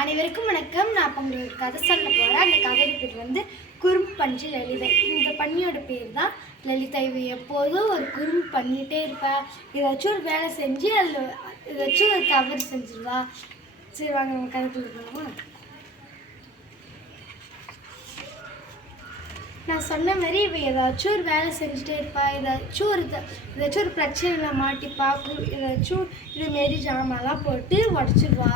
அனைவருக்கும் வணக்கம். நான் இப்போ உங்களுக்கு ஒரு கதை சொல்ல போகிறேன் அந்த கதையோட பேர் வந்து குறும்பு பஞ்சு லலிதை. இந்த பண்ணியோட பேர் தான் லலிதா. இவ எப்போதும் ஒரு குறும்பு பண்ணிகிட்டே இருப்பேன் ஏதாச்சும் ஒரு வேலை செஞ்சு அதில் ஏதாச்சும் ஒரு தவறு செஞ்சிருவா. சரி வாங்க நம்ம கதைக்குள்ள போகலாமா நான் சொன்ன மாதிரி இவ ஏதாச்சும் ஒரு வேலை செஞ்சுட்டே இருப்பா. ஏதாச்சும் ஒரு ஏதாச்சும் ஒரு பிரச்சனையில் மாட்டிப்பா. ஏதாச்சும் இதுமாரி ஜாமான்லாம் போட்டு உடச்சிடுவா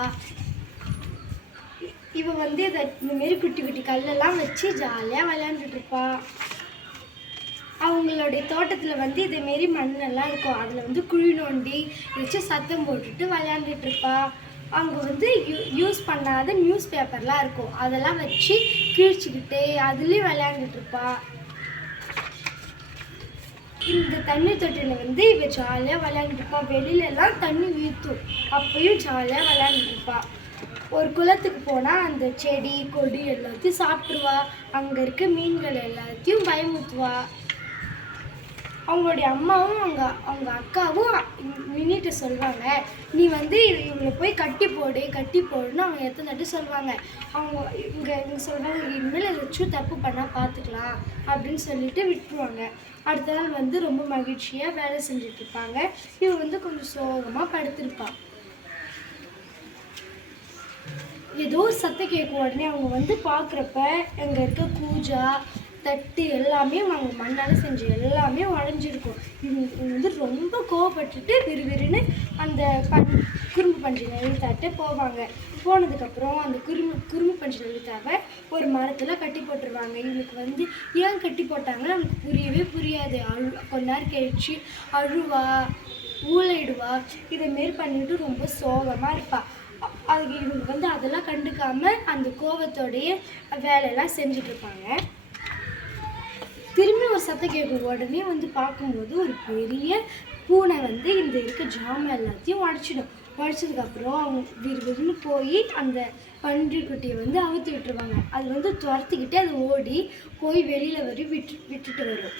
இவள் வந்து இதை இந்தமாரி குட்டி குட்டி கல்லெல்லாம் வச்சு ஜாலியாக விளையாண்டுட்ருப்பா. அவங்களுடைய தோட்டத்தில் வந்து இதேமாரி மண்ணெல்லாம் இருக்கும். அதில் வந்து குழி நோண்டி வச்சு சத்தம் போட்டுட்டு விளையாண்டுட்டு இருப்பா அங்கே வந்து யூ யூஸ் பண்ணாத நியூஸ் பேப்பர்லாம் இருக்கும். அதெல்லாம் வச்சு கிழிச்சிக்கிட்டு அதுலேயும் விளையாண்டுட்டுருப்பா இந்த தண்ணி தொட்டியில் வந்து இவ ஜாலியாக விளையாண்டுருப்பா வெளியிலலாம் தண்ணி வீழ்த்தும் அப்பயும் ஜாலியாக விளையாண்டுருப்பா ஒரு குளத்துக்கு போனால் அந்த செடி கொடி எல்லாத்தையும் சாப்பிட்ருவா அங்கே இருக்க மீன்கள் எல்லாத்தையும் பயமுத்துவா அவங்களுடைய அம்மாவும் அவங்க அவங்க அக்காவும் மினிட்ட சொல்லுவாங்க நீ வந்து இவங்களை போய் கட்டி போடு கட்டி போடுன்னு அவங்க எத்தனை தட்டு சொல்லுவாங்க அவங்க இங்கே இவங்க சொல்கிறாங்க இனிமேல் ஏதாச்சும் தப்பு பண்ணால் பார்த்துக்கலாம் அப்படின்னு சொல்லிட்டு விட்டுருவாங்க. அடுத்த நாள் வந்து ரொம்ப மகிழ்ச்சியாக வேலை செஞ்சுட்டு இருப்பாங்க. இவங்க வந்து கொஞ்சம் சோகமாக படுத்திருப்பாள் ஏதோ ஒரு சத்தம் கேட்கும். உடனே அவங்க வந்து பார்க்குறப்ப அங்கே இருக்க கூஜா தட்டு எல்லாமே அவங்க மண்ணால் செஞ்ச எல்லாமே உடஞ்சிருக்கும். இவங்க இவங்க வந்து ரொம்ப கோவப்பட்டுட்டு விறுவிறுன்னு அந்த பண் குறும்பு பஞ்சு நெழுத்தாட்ட போவாங்க. போனதுக்கப்புறம் அந்த குறும்பு குறும்பு பஞ்சு நெழுத்தாவை ஒரு மரத்தில் கட்டி போட்டுருவாங்க. இவங்களுக்கு வந்து ஏன் கட்டி போட்டாங்கன்னு அவங்களுக்கு புரியவே புரியாது. அழு கொஞ்ச நேரம் கழிச்சு அழுவா ஊழையிடுவா. இதேமாரி பண்ணிட்டு ரொம்ப சோகமாக இருப்பாள் அதுக்கு இவங்க வந்து அதெல்லாம் கண்டுக்காம அந்த கோபத்தோடைய வேலையெல்லாம் செஞ்சுட்டு இருப்பாங்க திரும்பி ஒரு சத்தம் கேட்கும். உடனே வந்து பார்க்கும்போது ஒரு பெரிய பூனை வந்து இந்த இருக்க ஜாமான் எல்லாத்தையும் உடச்சிடும். உடச்சதுக்கப்புறம் அவங்க விறுவிறுன்னு போய் அந்த பன்றிக்குட்டியை வந்து அவுத்து விட்டுருவாங்க. அது வந்து துரத்திக்கிட்டே அது ஓடி போய் வெளியில் வரி விட்டு விட்டுட்டு வரும்.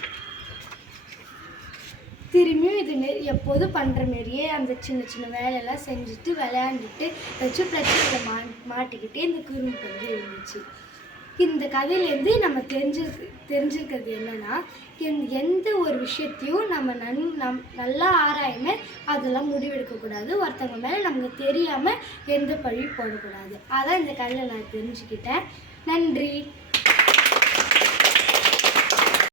திரும்பியும் இது மாரி எப்போதும் பண்ணுற மாரியே அந்த சின்ன சின்ன வேலையெல்லாம் செஞ்சுட்டு விளையாண்டுட்டு ஏதாச்சும் பிரச்சனையில் மா மாட்டிக்கிட்டே இந்த குறும்பு வந்து இருந்துச்சு. இந்த கதையிலேருந்து நம்ம தெரிஞ்சு தெரிஞ்சுக்கிறது என்னன்னா எந்த எந்த ஒரு விஷயத்தையும் நம்ம நன் நம் நல்லா ஆராயாமல் அதெல்லாம் முடிவெடுக்கக்கூடாது ஒருத்தவங்க மேலே நமக்கு தெரியாமல் எந்த பழியும் போடக்கூடாது அதான் இந்த கதையில் நான் தெரிஞ்சுக்கிட்டேன். நன்றி.